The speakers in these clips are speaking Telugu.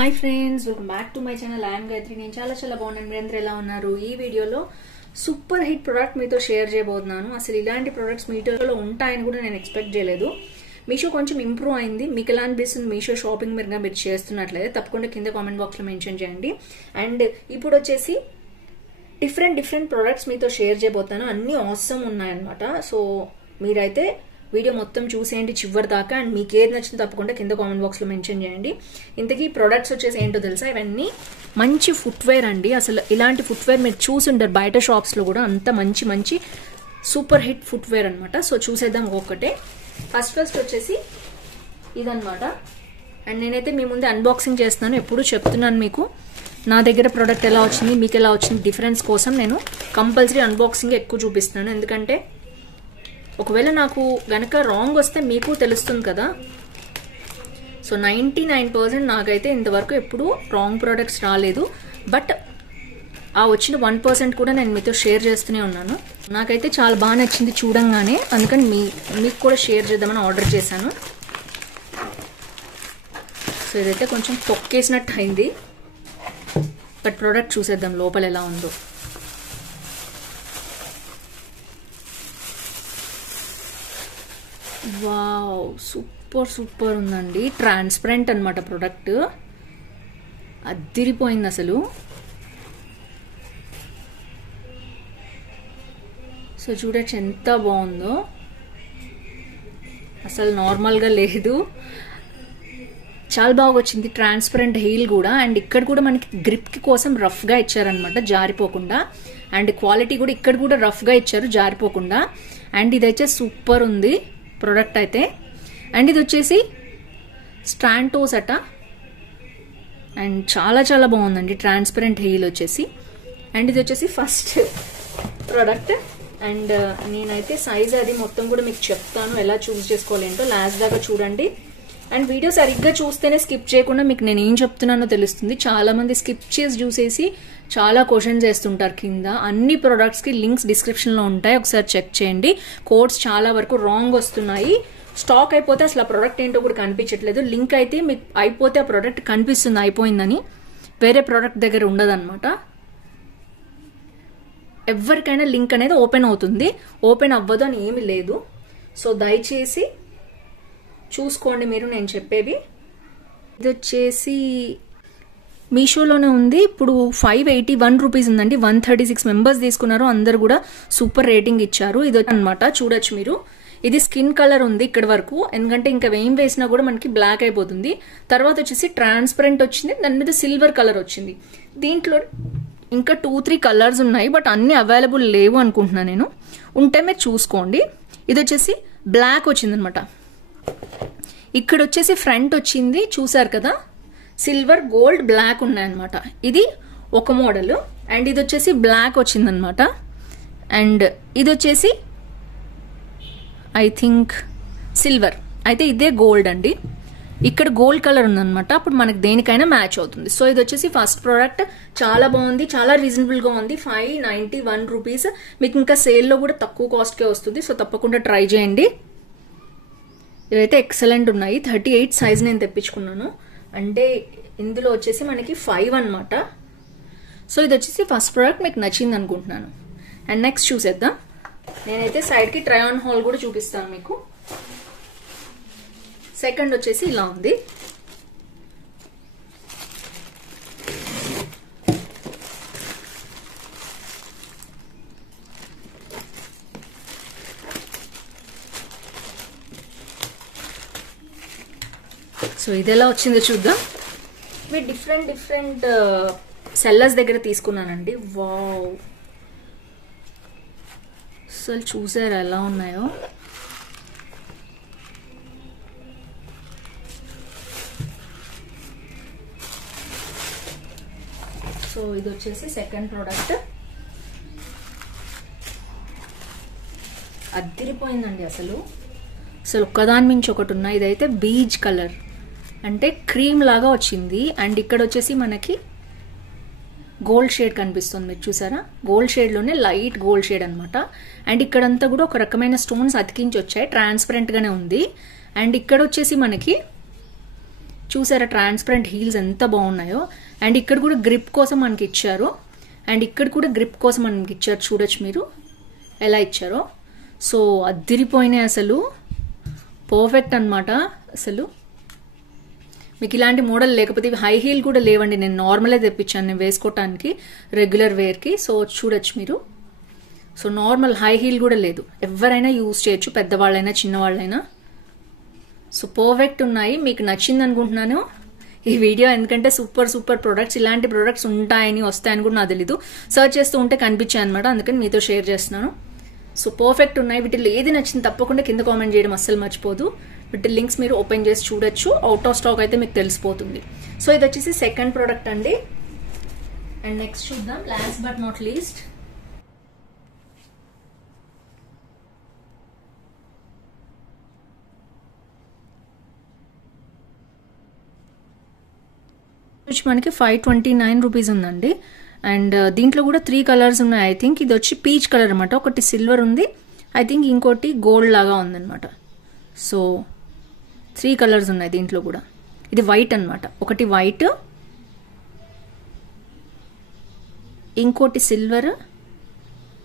Hi friends, welcome back to my channel. I'm Gayatri. నేను చాలా బాగున్నాను. మీరందరూ ఎలా ఉన్నారు? ఈ వీడియోలో సూపర్ హిట్ ప్రోడక్ట్ మీతో షేర్ చేయబోతున్నాను. అసలు ఇలాంటి ప్రొడక్ట్స్ మీటోలో ఉంటాయని కూడా నేను ఎక్స్పెక్ట్ చేయలేదు. మీషో కొంచెం ఇంప్రూవ్ అయింది. మీకు ఎలా అనిపిస్తుంది మీషో షాపింగ్ మీరు చేస్తున్నట్లయితే తప్పకుండా కింద కామెంట్ బాక్స్లో మెన్షన్ చేయండి. అండ్ ఇప్పుడు వచ్చేసి డిఫరెంట్ ప్రొడక్ట్స్ మీతో షేర్ చేయబోతాను. అన్ని ఆసమ్ ఉన్నాయన్నమాట. సో మీరైతే వీడియో మొత్తం చూసేయండి చివరి దాకా. అండ్ మీకు ఏది నచ్చిందో తప్పకుండా కింద కామెంట్ బాక్స్లో మెన్షన్ చేయండి. ఇంతకీ ప్రొడక్ట్స్ వచ్చేసి ఏంటో తెలుసా? ఇవన్నీ మంచి ఫుట్వేర్ అండి. అసలు ఇలాంటి ఫుట్వేర్ మీరు చూసుంటారు బయట షాప్స్లో కూడా. అంత మంచి సూపర్ హిట్ ఫుట్వేర్ అనమాట. సో చూసేద్దాం ఒక్కొక్కటే. ఫస్ట్ వచ్చేసి ఇదనమాట. అండ్ నేనైతే మీ ముందే అన్బాక్సింగ్ చేస్తున్నాను. ఎప్పుడు చెప్తున్నాను మీకు, నా దగ్గర ప్రోడక్ట్ ఎలా వచ్చింది, మీకు ఎలా వచ్చింది, డిఫరెన్స్ కోసం నేను కంపల్సరీ అన్బాక్సింగ్ ఎక్కువ చూపిస్తున్నాను. ఎందుకంటే ఒకవేళ నాకు గనక రాంగ్ వస్తే మీకు తెలుస్తుంది కదా. సో 99% నాకైతే ఇంతవరకు ఎప్పుడు రాంగ్ ప్రోడక్ట్స్ రాలేదు. బట్ ఆ వచ్చిన 1% కూడా నేను మీతో షేర్ చేస్తూనే ఉన్నాను. నాకైతే చాలా బాగా నచ్చింది చూడంగానే. అందుకని మీకు కూడా షేర్ చేద్దామని ఆర్డర్ చేశాను. సో ఇదైతే కొంచెం తొక్కేసినట్టు అయింది. బట్ ప్రోడక్ట్ చూసేద్దాం లోపల ఎలా ఉందో. వావ్, సూపర్ ఉందండి. ట్రాన్స్పరెంట్ అనమాట ప్రోడక్ట్. అదిరిపోయింది అసలు. సో చూడొచ్చు ఎంత బాగుందో. అసలు నార్మల్గా లేదు, చాలా బాగా వచ్చింది. ట్రాన్స్పరెంట్ హీల్ కూడా. అండ్ ఇక్కడ కూడా మనకి గ్రిప్ కోసం రఫ్గా ఇచ్చారనమాట, జారిపోకుండా. అండ్ క్వాలిటీ కూడా ఇక్కడ కూడా రఫ్గా ఇచ్చారు, జారిపోకుండా. అండ్ ఇదైతే సూపర్ ఉంది ప్రోడక్ట్ అయితే. అండ్ ఇది వచ్చేసి స్టాంటోస్ అట. అండ్ చాలా బాగుందండి ట్రాన్స్పరెంట్ హీల్ వచ్చేసి. అండ్ ఇది వచ్చేసి ఫస్ట్ ప్రోడక్ట్. అండ్ నేనైతే సైజ్ అది మొత్తం కూడా మీకు చెప్తాను, ఎలా చూస్ చేసుకోవాలి ఏంటో. లాస్ట్ దాకా చూడండి. అండ్ వీడియో సరిగ్గా చూస్తేనే స్కిప్ చేయకుండా మీకు నేను ఏం చెప్తున్నానో తెలుస్తుంది. చాలా మంది స్కిప్ చేసి చూసేసి చాలా క్వశ్చన్స్ వేస్తుంటారు కింద. అన్ని ప్రొడక్ట్స్కి లింక్స్ డిస్క్రిప్షన్లో ఉంటాయి, ఒకసారి చెక్ చేయండి. కోడ్స్ చాలా వరకు రాంగ్ వస్తున్నాయి. స్టాక్ అయిపోతే అసలు ఆ ప్రోడక్ట్ ఏంటో కూడా కనిపించట్లేదు. లింక్ అయితే మీకు అయిపోతే ఆ ప్రోడక్ట్ కనిపిస్తుంది అయిపోయిందని, వేరే ప్రోడక్ట్ దగ్గర ఉండదన్నమాట. ఎవరికైనా లింక్ అనేది ఓపెన్ అవుతుంది, ఓపెన్ అవ్వదు అని ఏమి లేదు. సో దయచేసి చూసుకోండి మీరు నేను చెప్పేవి. ఇది వచ్చేసి మీషోలోనే ఉంది. ఇప్పుడు 581 రూపీస్ ఉందండి. 136 మెంబర్స్ తీసుకున్నారు. అందరు కూడా సూపర్ రేటింగ్ ఇచ్చారు. ఇది అనమాట, చూడొచ్చు మీరు. ఇది స్కిన్ కలర్ ఉంది ఇక్కడ వరకు, ఎందుకంటే ఇంకా ఏం వేసినా కూడా మనకి బ్లాక్ అయిపోతుంది. తర్వాత వచ్చేసి ట్రాన్స్పరెంట్ వచ్చింది, దాని మీద సిల్వర్ కలర్ వచ్చింది. దీంట్లో ఇంకా 2-3 కలర్స్ ఉన్నాయి, బట్ అన్ని అవైలబుల్ లేవు అనుకుంటున్నాను నేను. ఉంటే మీరు చూసుకోండి. ఇది వచ్చేసి బ్లాక్ వచ్చింది అనమాట. ఇక్కడ వచ్చేసి ఫ్రంట్ వచ్చింది, చూసారు కదా, సిల్వర్, గోల్డ్, బ్లాక్ ఉన్నాయన్నమాట. ఇది ఒక మోడల్. అండ్ ఇది వచ్చేసి బ్లాక్ వచ్చిందనమాట. అండ్ ఇది వచ్చేసి ఐ థింక్ సిల్వర్. అయితే ఇదే గోల్డ్ అండి. ఇక్కడ గోల్డ్ కలర్ ఉందనమాట. అప్పుడు మనకి దేనికైనా మ్యాచ్ అవుతుంది. సో ఇది వచ్చేసి ఫస్ట్ ప్రోడక్ట్. చాలా బాగుంది, చాలా రీజనబుల్గా ఉంది. 591 రూపీస్. మీకు ఇంకా సేల్లో కూడా తక్కువ కాస్ట్కే వస్తుంది. సో తప్పకుండా ట్రై చేయండి. ఇవైతే ఎక్సలెంట్ ఉన్నాయి. 38 సైజ్ నేను తెప్పించుకున్నాను. అంటే ఇందులో వచ్చేసి మనకి 5 అనమాట. సో ఇది వచ్చేసి ఫస్ట్ ప్రోడక్ట్, మీకు నచ్చింది అనుకుంటున్నాను. అండ్ నెక్స్ట్ చూసేద్దాం. నేనైతే సైడ్కి ట్రై ఆన్ హాల్ కూడా చూపిస్తాను మీకు. సెకండ్ వచ్చేసి ఇలా ఉంది. సో ఇది ఎలా వచ్చిందో చూద్దాం. ఇవి డిఫరెంట్ సెల్లర్స్ దగ్గర తీసుకున్నానండి. వావ్, అసలు చూసారు ఎలా ఉన్నాయో. సో ఇది వచ్చేసి సెకండ్ ప్రోడక్ట్. అదిరిపోయిందండి అసలు. ఒక్కదాని మించి ఒకటి ఉన్నాయి. ఇదైతే బీజ్ కలర్, అంటే క్రీమ్ లాగా వచ్చింది. అండ్ ఇక్కడ వచ్చేసి మనకి గోల్డ్ షేడ్ కనిపిస్తుంది, మీరు చూసారా? గోల్డ్ షేడ్లోనే లైట్ గోల్డ్ షేడ్ అనమాట. అండ్ ఇక్కడంతా కూడా ఒక రకమైన స్టోన్స్ అతికించి వచ్చాయి, ట్రాన్స్పరెంట్గానే ఉంది. అండ్ ఇక్కడ వచ్చేసి మనకి చూసారా ట్రాన్స్పరెంట్ హీల్స్ ఎంత బాగున్నాయో. అండ్ ఇక్కడ కూడా గ్రిప్ కోసం మనకి ఇచ్చారు. అండ్ ఇక్కడ కూడా గ్రిప్ కోసం మనకి ఇచ్చారు. చూడొచ్చు మీరు ఎలా ఇచ్చారో. సో అద్దిరిపోయినాయి అసలు, పర్ఫెక్ట్ అనమాట. అసలు మీకు ఇలాంటి మోడల్ లేకపోతే ఇవి హై హీల్ కూడా లేవండి, నేను నార్మలే తెప్పించాను నేను వేసుకోవటానికి రెగ్యులర్ వేర్కి. సో చూడొచ్చు మీరు. సో నార్మల్ హై హీల్ కూడా లేదు, ఎవరైనా యూజ్ చేయొచ్చు, పెద్దవాళ్ళైనా చిన్నవాళ్ళైనా. సో పర్ఫెక్ట్ ఉన్నాయి. మీకు నచ్చింది అనుకుంటున్నాను ఈ వీడియో, ఎందుకంటే సూపర్ ప్రొడక్ట్స్, ఇలాంటి ప్రొడక్ట్స్ ఉంటాయని వస్తాయని కూడా నాకు తెలీదు. సర్చ్ చేస్తూ ఉంటే కనిపించాయి అనమాట, అందుకని మీతో షేర్ చేస్తున్నాను. సో పర్ఫెక్ట్ ఉన్నాయి. వీటిలో ఏది నచ్చింది తప్పకుండా కింద కామెంట్ చేయడం అస్సలు మర్చిపోదు. వీటి లింక్స్ మీరు ఓపెన్ చేసి చూడొచ్చు. అవుట్ ఆఫ్ స్టాక్ అయితే మీకు తెలిసిపోతుంది. సో ఇది వచ్చేసి సెకండ్ ప్రోడక్ట్ అండి. అండ్ నెక్స్ట్ చూద్దాం, లాస్ట్ బట్ నాట్ లీస్ట్. మనకి 529 రూపీస్ ఉందండి. అండ్ దీంట్లో కూడా 3 కలర్స్ ఉన్నాయి. ఐ థింక్ ఇది వచ్చి పీచ్ కలర్ అనమాట, ఒకటి సిల్వర్ ఉంది, ఐ థింక్ ఇంకోటి గోల్డ్ లాగా ఉందన్నమాట. సో 3 కలర్స్ ఉన్నాయి దీంట్లో కూడా. ఇది వైట్ అనమాట, ఒకటి వైట్, ఇంకోటి సిల్వర్,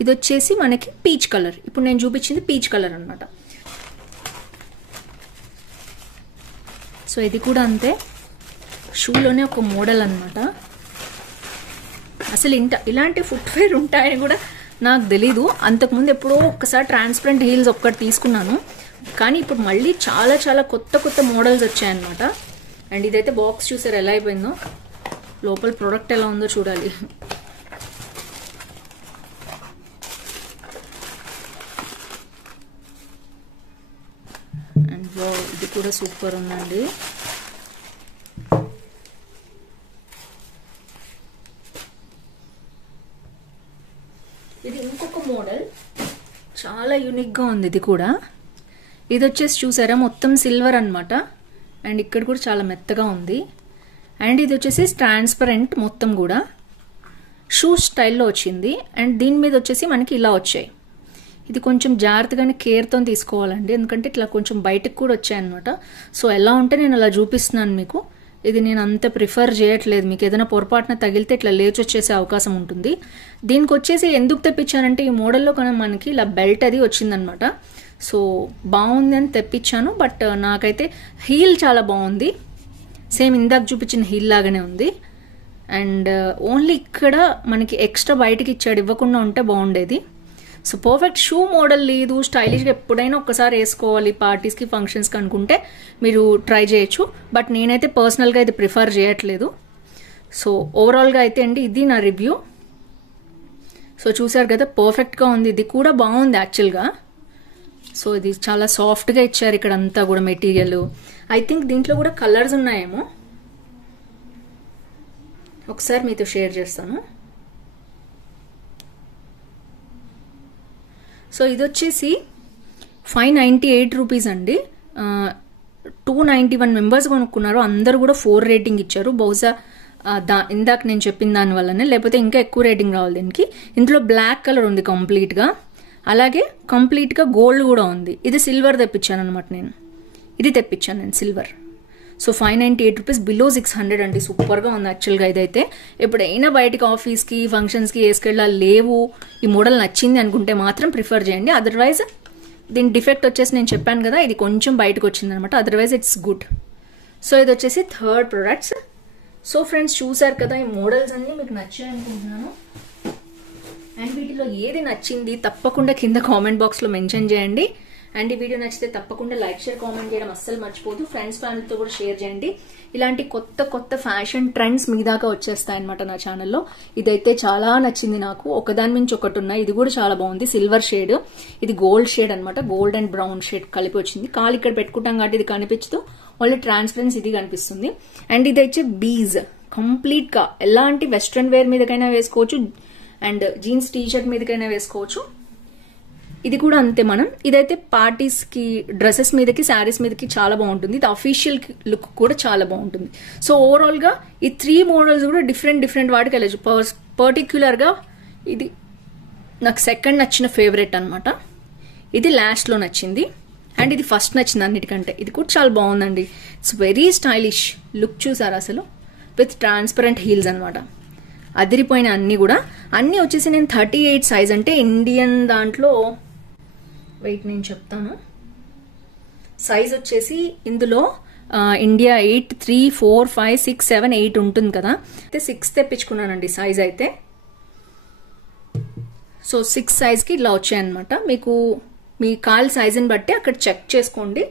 ఇది వచ్చేసి మనకి పీచ్ కలర్. ఇప్పుడు నేను చూపించింది పీచ్ కలర్ అనమాట. సో ఇది కూడా అంతే, షూలోనే ఒక మోడల్ అనమాట. అసలు ఇలాంటి ఫుట్వేర్ ఉంటాయని కూడా నాకు తెలీదు. అంతకుముందు ఎప్పుడో ఒక్కసారి ట్రాన్స్పరెంట్ హీల్స్ ఒక్కటి తీసుకున్నాను, కానీ ఇప్పుడు మళ్ళీ చాలా కొత్త మోడల్స్ వచ్చాయన్నమాట. అండ్ ఇదైతే బాక్స్ చూసారు ఎలా అయిపోయిందో, లోపల ప్రోడక్ట్ ఎలా ఉందో చూడాలి. అండ్ ఇది కూడా సూపర్ ఉందండి. ఇది ఇంకొక మోడల్, చాలా యూనిక్గా ఉంది ఇది కూడా. ఇది వచ్చేసి చూసారా మొత్తం సిల్వర్ అనమాట. అండ్ ఇక్కడ కూడా చాలా మెత్తగా ఉంది. అండ్ ఇది వచ్చేసి ట్రాన్స్పరెంట్ మొత్తం కూడా షూ స్టైల్లో వచ్చింది. అండ్ దీని మీద వచ్చేసి మనకి ఇలా వచ్చాయి. ఇది కొంచెం జాగ్రత్తగానే కేర్తో తీసుకోవాలండి, ఎందుకంటే ఇట్లా కొంచెం బయటకు కూడా వచ్చాయన్నమాట. సో ఎలా ఉంటే నేను అలా చూపిస్తున్నాను మీకు. ఇది నేను అంత ప్రిఫర్ చేయట్లేదు, మీకు ఏదైనా పొరపాటున తగిలితే ఇట్లా లేచి వచ్చేసే అవకాశం ఉంటుంది. దీనికి వచ్చేసి ఎందుకు తెప్పించానంటే ఈ మోడల్లో కన్నా మనకి ఇలా బెల్ట్ అది వచ్చిందనమాట. సో బాగుంది అని తెప్పించాను. బట్ నాకైతే హీల్ చాలా బాగుంది, సేమ్ ఇందాక చూపించిన హీల్ లాగానే ఉంది. అండ్ ఓన్లీ ఇక్కడ మనకి ఎక్స్ట్రా బయటకి ఇచ్చాడు, ఇవ్వకుండా ఉంటే బాగుండేది. సో పర్ఫెక్ట్ షూ మోడల్ లేదు, స్టైలిష్గా ఎప్పుడైనా ఒక్కసారి వేసుకోవాలి పార్టీస్కి ఫంక్షన్స్కి అనుకుంటే మీరు ట్రై చేయొచ్చు. బట్ నేనైతే పర్సనల్గా ఇది ప్రిఫర్ చేయట్లేదు. సో ఓవరాల్గా అయితే అండి ఇది నా రివ్యూ. సో చూసారు కదా పర్ఫెక్ట్గా ఉంది, ఇది కూడా బాగుంది యాక్చువల్గా. సో ఇది చాలా సాఫ్ట్గా ఇచ్చారు ఇక్కడ అంతా కూడా మెటీరియల్. ఐ థింక్ దీంట్లో కూడా కలర్స్ ఉన్నాయేమో, ఒకసారి మీతో షేర్ చేస్తాను. సో ఇది వచ్చేసి 598 రూపీస్ అండి. 291 మెంబర్స్ కొనుక్కున్నారు, అందరూ కూడా 4 రేటింగ్ ఇచ్చారు. బహుశా ఇందాక నేను చెప్పిన దాని వల్లనే, లేకపోతే ఇంకా ఎక్కువ రేటింగ్ రావాలి దీనికి. ఇందులో బ్లాక్ కలర్ ఉంది కంప్లీట్గా, అలాగే కంప్లీట్గా గోల్డ్ కూడా ఉంది. ఇది సిల్వర్ తెప్పించాను అనమాట నేను, ఇది తెప్పించాను నేను సిల్వర్. సో 598 రూపీస్, బిలో 600 అండి. సూపర్గా ఉంది యాక్చువల్గా. ఇదైతే ఎప్పుడైనా బయటకి ఆఫీస్కి ఫంక్షన్స్కి వేసుకెళ్ళాలి, లేవు ఈ మోడల్ నచ్చింది అనుకుంటే మాత్రం ప్రిఫర్ చేయండి. అదర్వైజ్ దీని డిఫెక్ట్ వచ్చేసి నేను చెప్పాను కదా, ఇది కొంచెం బయటకు వచ్చింది అనమాట, అదర్వైజ్ ఇట్స్ గుడ్. సో ఇది వచ్చేసి థర్డ్ ప్రొడక్ట్స్. సో ఫ్రెండ్స్ చూసారు కదా, ఈ మోడల్స్ అన్ని మీకు నచ్చాయి అనుకుంటున్నాను. అండ్ వీటిలో ఏది నచ్చింది తప్పకుండా కింద కామెంట్ బాక్స్లో మెన్షన్ చేయండి. అండ్ ఈ వీడియో నచ్చితే తప్పకుండా లైక్ షేర్ కామెంట్ చేయడం అస్సలు మర్చిపోదు. ఫ్రెండ్స్ ఫ్యామిలీతో కూడా షేర్ చేయండి. ఇలాంటి కొత్త ఫ్యాషన్ ట్రెండ్స్ మీ దాకా వచ్చేస్తాయన్నమాట నా ఛానల్లో. ఇదైతే చాలా నచ్చింది నాకు, ఒకదాని మించి ఒకటి ఉన్నాయి. ఇది కూడా చాలా బాగుంది, సిల్వర్ షేడ్, ఇది గోల్డ్ షేడ్ అనమాట, గోల్డ్ అండ్ బ్రౌన్ షేడ్ కలిపి వచ్చింది. కాలు ఇక్కడ పెట్టుకుంటాం కాబట్టి ఇది కనిపించదు, ఓన్లీ ట్రాన్స్పరెన్స్ ఇది కనిపిస్తుంది. అండ్ ఇది వచ్చే బీజ్ కంప్లీట్ గా ఎలాంటి వెస్ట్రన్ వేర్ మీదకైనా వేసుకోవచ్చు, అండ్ జీన్స్ టీషర్ట్ మీదకైనా వేసుకోవచ్చు. ఇది కూడా అంతే. మనం ఇదైతే పార్టీస్ కి, డ్రెస్సెస్ మీదకి, శారీస్ మీదకి చాలా బాగుంటుంది. ఇది అఫీషియల్ లుక్ కూడా చాలా బాగుంటుంది. సో ఓవరాల్ గా ఈ 3 మోడల్స్ కూడా డిఫరెంట్ వాటికి వెళ్ళచ్చు. పర్టిక్యులర్ గా ఇది నాకు సెకండ్ నచ్చిన ఫేవరెట్ అనమాట, ఇది లాస్ట్ లో నచ్చింది. అండ్ ఇది ఫస్ట్ నచ్చింది అన్నిటికంటే. ఇది కూడా చాలా బాగుందండి. It's very stylish look. చూసారు అసలు విత్ ట్రాన్స్పరెంట్ హీల్స్ అనమాట. అదిరిపోయిన అన్నీ కూడా. అన్నీ వచ్చేసి నేను 38 సైజ్, అంటే ఇండియన్ దాంట్లో వెయిట్ నేను చెప్తాను. సైజ్ వచ్చేసి ఇందులో ఇండియా 8, 3, 4, 5, 6, 7, 8 ఉంటుంది కదా. అయితే 6 తెప్పించుకున్నానండి సైజ్ అయితే. సో 6 సైజ్కి ఇలా వచ్చాయన్నమాట. మీకు మీ కాల్ సైజుని బట్టి అక్కడ చెక్ చేసుకోండి,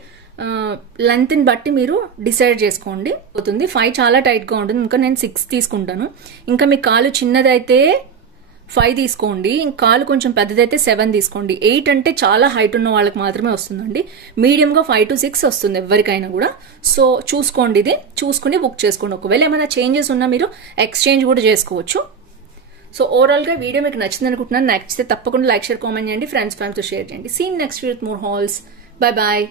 లెంత్ని బట్టి మీరు డిసైడ్ చేసుకోండి అవుతుంది. 5 చాలా టైట్గా ఉంటుంది, ఇంకా నేను 6 తీసుకుంటాను. ఇంకా మీ కాలు చిన్నదైతే 5 తీసుకోండి, ఇంకా కాలు కొంచెం పెద్దదైతే 7 తీసుకోండి. 8 అంటే చాలా హైట్ ఉన్న వాళ్ళకి మాత్రమే వస్తుందండి. మీడియంగా 5 to 6 వస్తుంది ఎవరికైనా కూడా. సో చూసుకోండి, ఇది చూసుకుని బుక్ చేసుకోండి. ఒకవేళ ఏమైనా చేంజెస్ ఉన్నా మీరు ఎక్స్చేంజ్ కూడా చేసుకోవచ్చు. సో ఓవరాల్గా వీడియో మీకు నచ్చింది అనుకుంటున్నాను. నచ్చితే తప్పకుండా లైక్, షేర్, కామెంట్ చేయండి. ఫ్రెండ్స్ తో షేర్ చేయండి. See in next video with more halls. Bye bye.